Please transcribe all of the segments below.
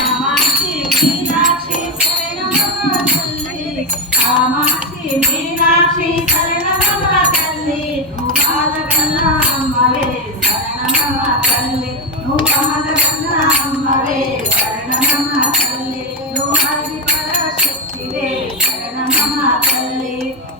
కామాక్షి మీనాక్షి శరణమమ్మ తల్లి కామాక్షి మీనాక్షి శరణమమ్మ తల్లి నువ్వు బాలకన్నా అమ్మవే శరణమమ్మ తల్లి నువ్వు బాలకన్నా అమ్మవే శరణమమ్మ తల్లి నువ్వు హరి పరాశక్తివే శరణమమ్మ తల్లి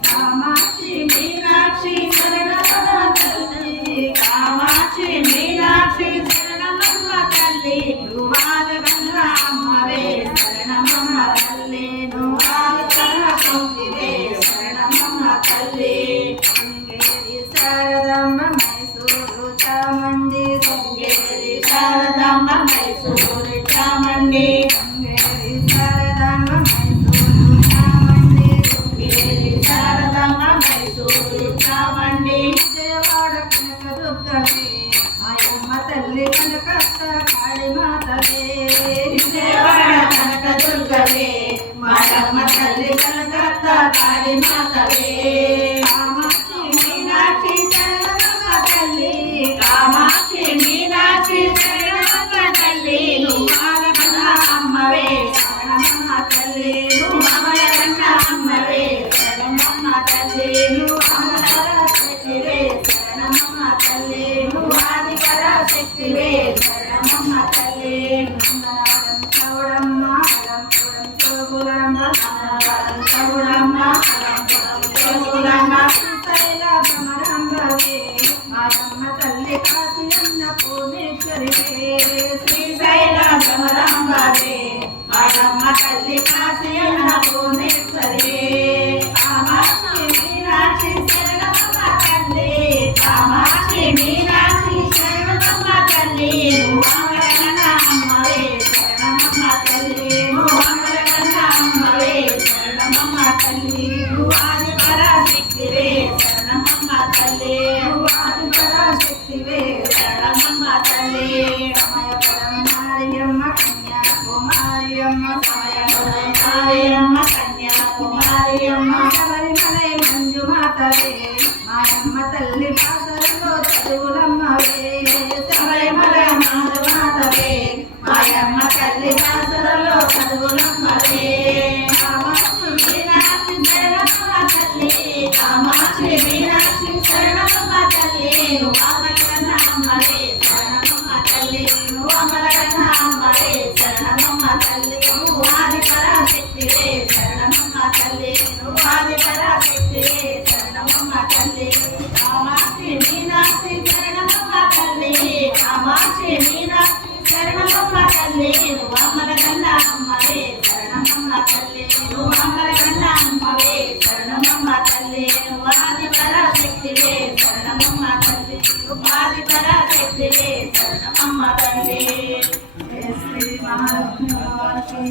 కామాక్షి మీనాక్షి శరణమమ్మ తల్లి కామాక్షి మీనాక్షి శరణమమ్మ తల్లి నువ్వు బాలకన్నా అమ్మవే శరణమమ్మ తల్లి నువ్వు హరి పరాశక్తివే శరణమమ్మ తల్లి శృంగేరి శారదమ్మ మైసూరు చామండి శృంగేరి శారదమ్మ మైసూరు చామండి శృంగేరి శారదమ్మ మైసూరు చామండి శృంగేరి శారదమ్మ మైసూరు చామండి విజయవాడ కనకదుర్గవే మాయమ్మ తల్లి కనకత్త కాళీమాతవే విజయవాడ కనకదుర్గవే మాయమ్మ తల్లి కనకత్త కాళీమాతవే కామాక్షి మీనాక్షి శరణమమ్మ తల్లి కామాక్షి మీనాక్షి శరణమమ్మ తల్లి నువ్వు బాలకన్నా అమ్మవే శరణమమ్మ తల్లి నువ్వు అమరకన్నా అమ్మవే శరణమమ్మ తల్లి నువ్వు అమరశక్తివే శరణమమ్మ తల్లి నువ్వు ఆదిపరాశక్తివే శరణమమ్మ తల్లి నందనవరం చౌడమ్మ అలంపురం చోగులమ్మ నందనవరం చౌడమ్మ అలంపురం చోగులమ్మ శ్రీశైల భ్రమరాంబవే మాయమ్మ తల్లి కాశీ అన్న పూర్ణేశ్వరివే శ్రీశైల భ్రమరాంబవే మాయమ్మ తల్లి కాశీ అన్న పూర్ణేశ్వరివే కామాక్షి మీనాక్షి శరణమమ్మ తల్లి కామాక్షి మీనాక్షి శరణమమ్మ తల్లి నువ్వు అమరకన్నా అమ్మవే శరణమమ్మ తల్లి నువ్వు అమరకన్నా అమ్మవే శరణమమ్మ తల్లి నువ్వు ఆది పరాశక్తివే శరణమమ్మ తల్లి నువ్వు ఆది పరాశక్తివే శరణమమ్మ తల్లి సమయపురం మారియమ్మ కన్యాకుమారియమ్మ సమయపురం మారియమ్మ కన్యాకుమారియమ్మ శబరిమలై మంజుమాతవే మాయమ్మ తల్లి పాసలలో చదువులమ్మవే శబరిమల మంజుమాతవే మాయమ్మ తల్లి పాసలలో చదువులమ్మవే కామాక్షి మీనాక్షి శరణమమ్మ తల్లి కామాక్షి మీనాక్షి శరణమమ్మ తల్లి నువ్వు అమరకన్నా అమ్మవే శరణమమ్మ తల్లి నువ్వు అమరకన్నా అమ్మవే శరణమమ్మ తల్లి నువ్వు ఆది పరాశక్తివే శరణమమ్మ తల్లి నువ్వు ఆది పరాశక్తివే శరణమమ్మ తల్లి కామాక్షి మీనాక్షి శరణమమ్మ తల్లి కామాక్షి మీనాక్షి శరణమమ్మ తల్లి నువ్వు అమరకన్నా అమ్మవే శరణమమ్మ తల్లి నువ్వు అమరకన్నా అమ్మవే శరణమమ్మ తల్లి నువ్వు ఆది పరాశక్తివే శరణమమ్మ తల్లి నువ్వు ఆది పరాశక్తివే శరణమమ్మ తల్లి శ్రీ మహాలక్ష్మి